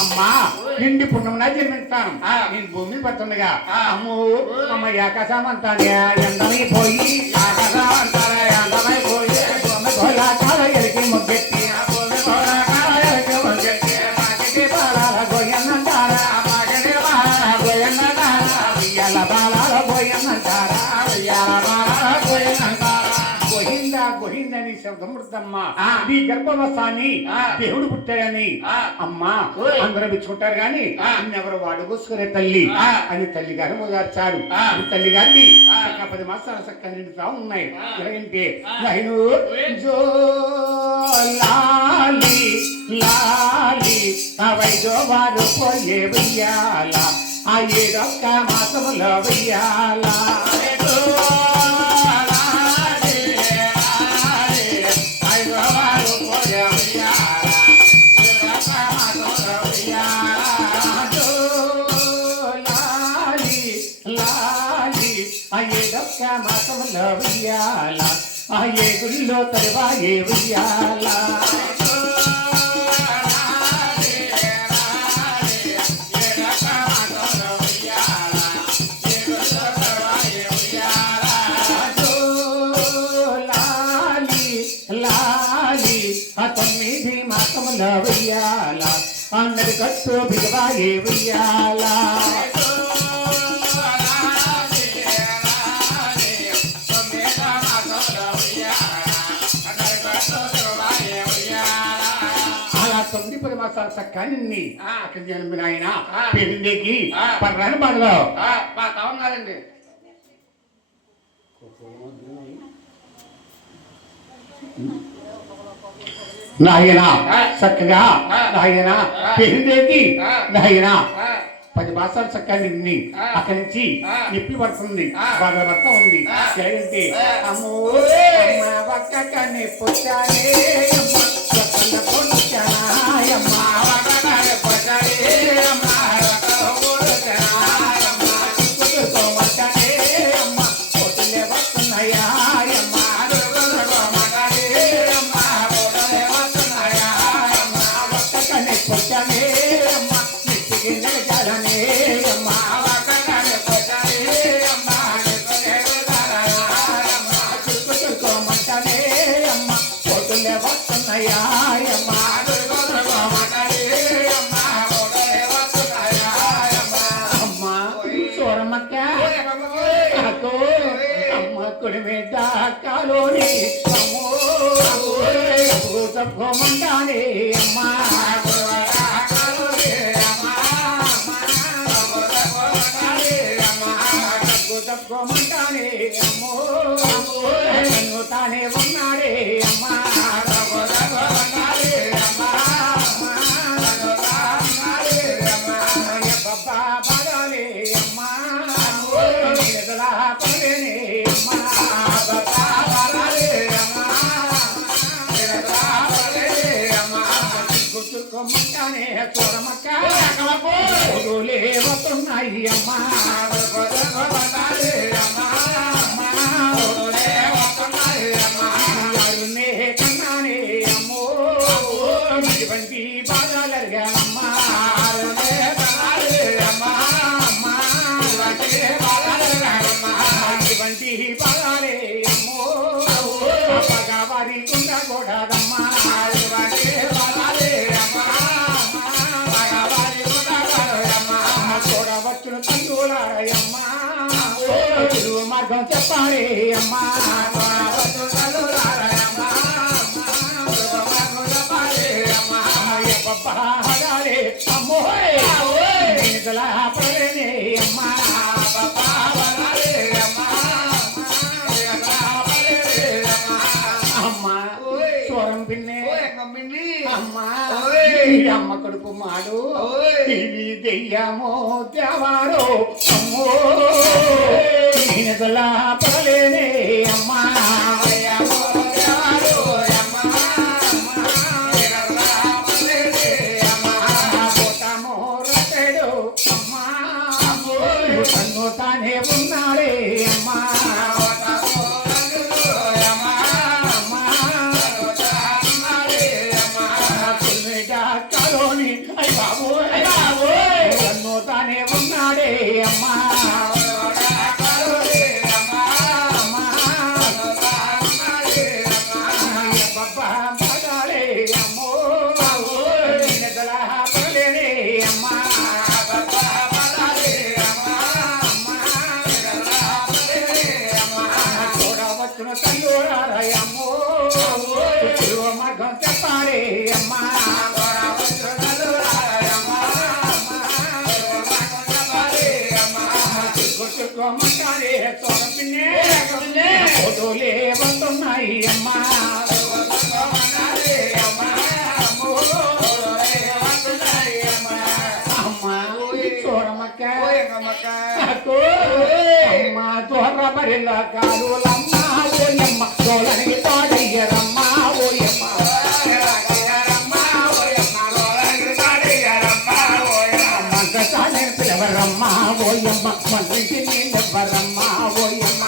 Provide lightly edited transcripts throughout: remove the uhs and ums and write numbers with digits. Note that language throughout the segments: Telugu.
అమ్మా నిండి పుణ్యమున జన్మిస్తాను నేను భూమి పడుతుండగా అమ్మో అమ్మ ఏకసామంతానే ఎండమైపోయి ఆకాశమంతానే ఎండమైపోయి ఎలికి ముగ్గెత్తి ఎలికి ముగ్గెత్తి మాకి బాలాల గోయన్నంటారా మాకి బాలాల గోయన్నంటారా ఉయ్యాల బాలాల గోయన్నంటారా ఉయ్యాల బాలాల గోయన్నంటారా గోహిందని శబ్దమృతమ్మ నీ గర్భవసాన్ని దేవుడు పుట్టాడని అమ్మా అందరూ మెచ్చుకుంటారు గాని ఎవరు వాడు కూసుకునే తల్లి అని తల్లి గారు మొదలర్చాడు తల్లి గారిని 10 మాసాల చక్క నిండుతా ఉన్నాయి ఎలాగంటే నైను జో లాలి లాలి అవైదో వారు పోయే వెయ్యాల ఆ 7 మాసములో వెయ్యాల మాసంలో వెయ్యాల ఆ ఏ గుళ్ళో తరువా ఏ వెయ్యాల లాలి ఆ 9 మాసంలో వెయ్యాల అందరి కట్టు బిగవా ఏ వెయ్యాల చక్కని అక్కడ జన్మిన ఆయన పెళ్ళికి పర్రాని బాధలో కాదండి నాయన చక్కగా నాయన పెళ్ళికి నాయన 10 మాసాలు చక్కని నిన్ని అక్కడి నుంచి నిప్పి పడుతుంది బాధ పడతా ఉంది ఏంటంటే అమ్మో అమ్మ ఒక్కని పుట్టానే కాలోని మంటానే అమ్మా మంటానే అమ్మో తానే ఉన్నాడే అమ్మా బాగాలే అమ్మా పడేనే కొమ్మకానే చూడమక్క వస్తున్నాయి అమ్మా కన్నానే అమ్మో ఇటువంటి బాగాలమ్మా ఇటువంటి బాగాలే అమ్మో పగవారి ఉండకూడదమ్మా చూడవచ్చును తండ్రులారయ్యమ్మా మార్గం చెప్పాలి అమ్మా అమ్మో పడనే అమ్మా అమ్మా స్వరం పిన్నే అమ్మా అమ్మ కడుపు మాడు ఇది దెయ్యమో దేవారో అమ్మో నేనలా పడలేనే అమ్మా తానే ఉన్నాడే అమ్మా వచ్చును తల్లురారయమ్మో మార్గం చెప్పారే అమ్మా ఫోటోలే వస్తున్నాయి అమ్మా అమ్మా తోర బరిల కాలులమ్మా ఓయమ్మ తోలని తాడయ్యరమ్మా ఓయమ్మ పిలవరమ్మా ఓయమ్మ మంత్రికి నీళ్ళెవ్వరమ్మా ఓయమ్మ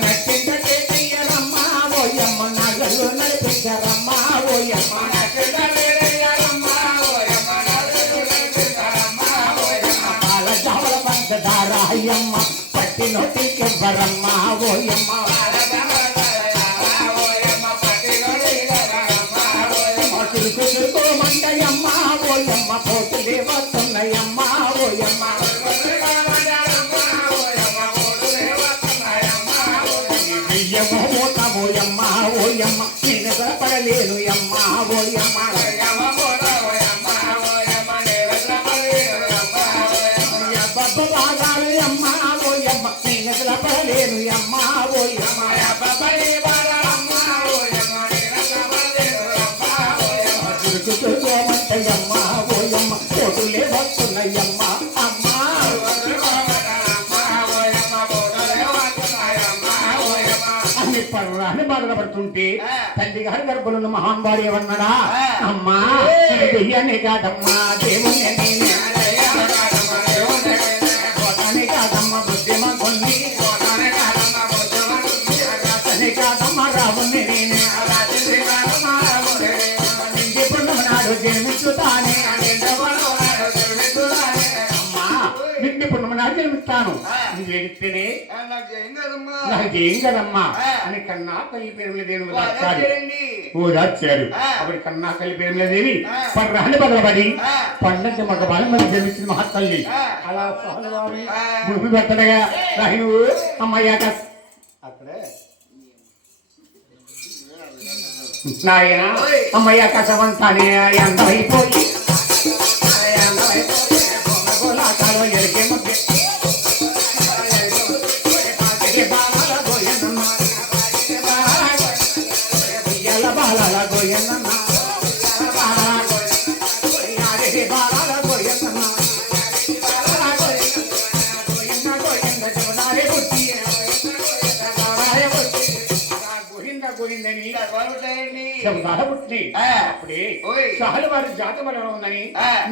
నచ్చిందయ్యరమ్మా ఓయమ్మ నగలు నడిపించరమ్మా ఓయమ్మ అయ్యమ్మ పట్టి నోటికి బరమ్మ ఓయమ్మ మంటయమ్మ ఓయమ్మ పోతులే వస్తున్నాయమ్మ ఓయమ్మ బియ్యము మూతమోయమ్మ ఓయమ్మ నేను పడలేను అమ్మ ఓయమ్మ బాగాలయమ్మ ఓయమ్మ నేను పడలేను అమ్మ ఓయమ్మ మంటయమ్మ ఓయమ్మ పోటులే వస్తున్నాయమ్మ అమ్మ అని పర్రాన్ని బాధపడుతుంటే తల్లి గారి గర్భులను మహాన్వాడు ఏమన్నాడా అమ్మా దెయ్యాన్ని కాదమ్మా దేవుని కాదమ్మ బుద్ధిమ కొన్ని కాదమ్మ రావుని జన్మించుతానే అమ్మా నిన్ను పుణ్యమ నాడు జన్మిస్తాను నువ్వు ఏడిస్తేనే నాకేం కదమ్మా అని కన్నా తల్లి పేరుల దేవి వచ్చారు అప్పుడు కన్నా తల్లి పేరుల దేవి పర్రాన్ని బదలబడి పండంటి మగ బాల మరి జన్మించిన మహాతల్లి అలా సహజవామి భూమి పెట్టడగా రాహిను అమ్మయ్యాక అక్కడే నాయన అమ్మయ్య కసవంతానే అందమైపోయి ఎరికే ముద్దే బాల గోయన్న సహలవారి జాతమల ఉందని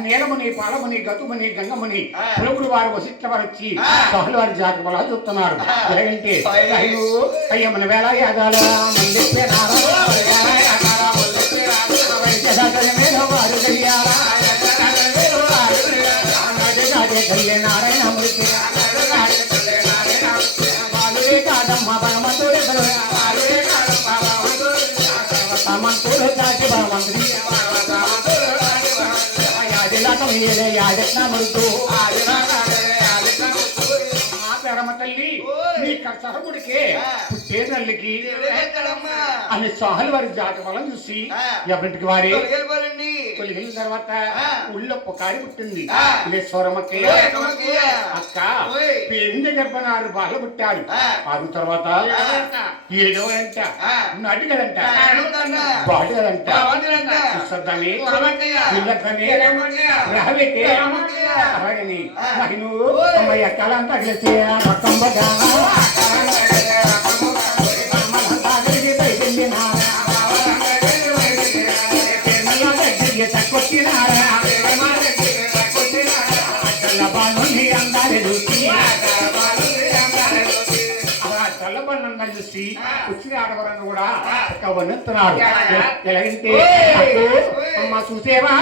నీలముని పాలముని గతుముని గంగముని పురుగుడు వారు వసిష్ఠ వారు వచ్చి సహలవారి జాతమల చూస్తున్నారు ఎలాగంటే అయ్య మన వేళ యాగాల నారాయణ కాదమ్మ భగవంతుడే మంతుడు దాటి భగవంతుడి యాజత్నముడుతూ తల్లి మీ సహకుడికే పుట్టేదల్లికి అని సహల్ వారి జాతి వల్ల చూసి ఎవరింటికి వారి తొలిగిన తర్వాత ఊళ్ళో పొకారి పుట్టింది సోరమ్మకి అక్క పేరింద గర్భనారు బాగా పుట్టారు ఆరు తర్వాత ఏడో అంట అడిగదంట బాడు కదంట రాబెట్టే అలాగని నువ్వు అమ్మాయి ఎక్కాలంతా కలిసి మొత్తం చూసి వచ్చిన ఆడవరನ್ನು కూడా వన్నుతున్నాడు ఎలాగంటే అమ్మ చూసేవా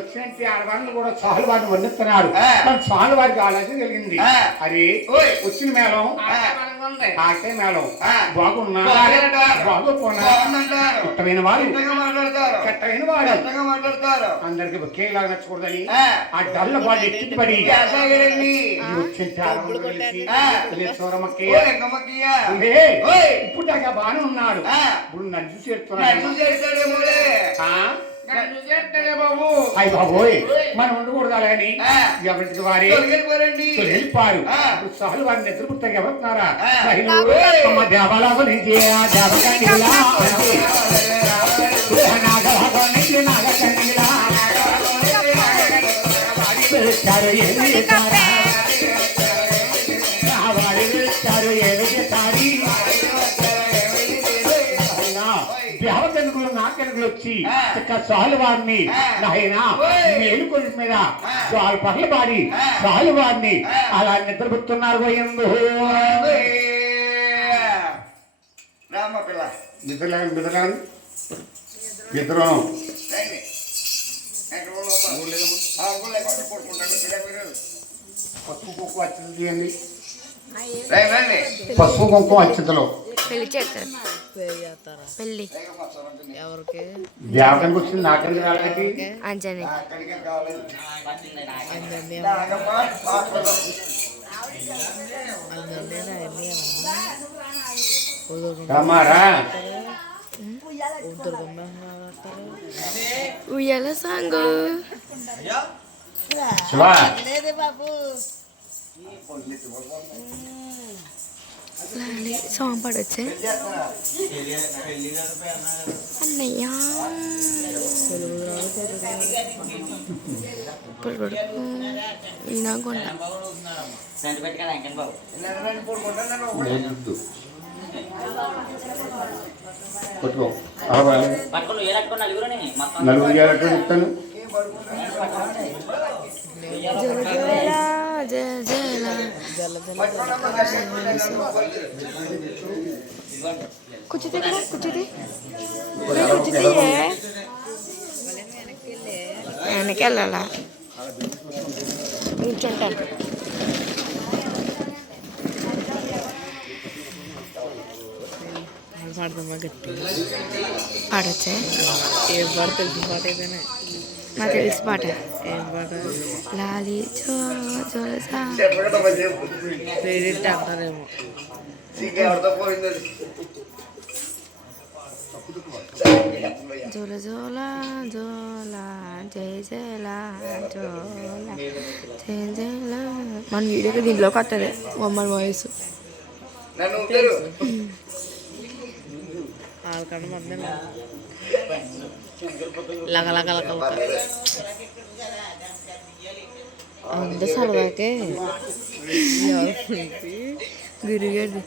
వచ్చినట్టు ఆడవాళ్ళు కూడా చాలు వారిని వండిస్తున్నారు చాలు వారికి ఆలోచన కలిగింది అది వచ్చిన మేళం ఆకే మేళం బాగున్నా బాగోపోయిన వాళ్ళు కట్టమైన వాడు అందరికి ఒకేలాగా నచ్చకూడదని ఆ డల్ల బాగా ఎత్తి పడి ఇప్పుడు దాకా బాగానే ఉన్నాడు ఇప్పుడు నన్ను అయ్యి బాబోయ్ మనం ఉండకూడదు అలాగని ఎవరికి వారి వెళ్ళిపారు సహలు వారిని నిద్రపుతారు ఎవరున్నారా దేవాలకు నుంచి దేవకనుకులు నాకెనుకులు వచ్చి చాలు వారిని నాయన మేలుకొండ మీద చాలు పర్లు పాడి చాలు వారిని అలా నిద్రపుతున్నారు పోయింది నిద్రం పసుపు కుంకుమ అచ్చతలు తీయండి పసుపు కుంకుమ అచ్చతలు పెళ్లి చేస్తారు పెళ్లి ఎవరికి దేవతనికి వచ్చింది నాకెందుకు రాలేటి అంజని రమారా ఉయ్యాల సాంగు శివా సాంగ్ పాడొచ్చే అన్నయ్య ఈయన కొండ పట్టుకో నలుగురు చెప్తాను కూర్చుంది కదా కూర్చుంది కూర్చుంది వెనక్కి వెళ్ళాలా కూర్చుంటాను పాడొచ్చే ఏం పాట తెలిసిన పాట అయితేనే నాకు తెలిసి పాట ఏం పాట లాలి చో జోలసా క్రెడిట్ అంటారేమో జోల జోల జోల జయ జయలా జోల జయ జయల మన వీడియోకి దీంట్లోకి వస్తుంది మమ్మల్ని వాయిస్ ఆడకండి మధ్య లగలగలగల అంత సరదాకే గురుగారు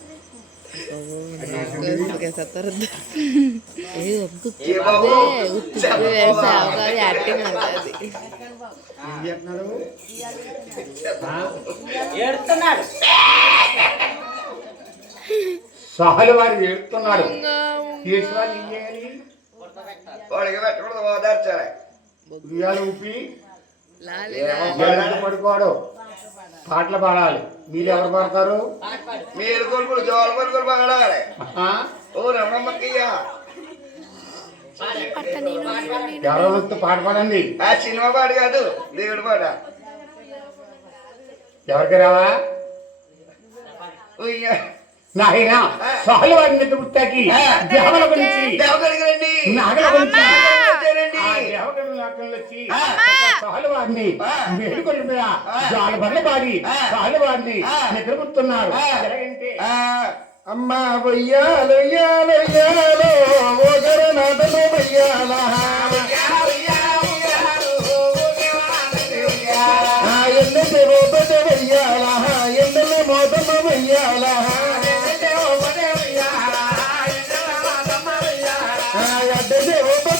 యాక్టింగ్ అంటది సహలు వారు ఏడుతున్నాడు ఊపి పడుకోడు పాటలు పాడాలి మీరు ఎవరు పాడతారు మీరు కొడుకులు జోల కొడుకులు పాడాలి ఓ రమ్మమ్మక్కయ్య ఎవరో పాట పాడండి ఆ సినిమా పాట కాదు దేవుడి పాట ఎవరికి రావా నాయన సహలు వారిని నిద్ర పుట్టాకి దేవల గురించి నాగల గురించి సహలు వారిని మేలుకొండ మీద జాల బర్ల పాడి సహలు వారిని నిద్రపుతున్నారు అమ్మా వయ్యాలో నాదలో వయ్యాల ఎన్నె మోదమ వయ్యాల ఎన్నె మోదమ వయ్యాల అడ్డ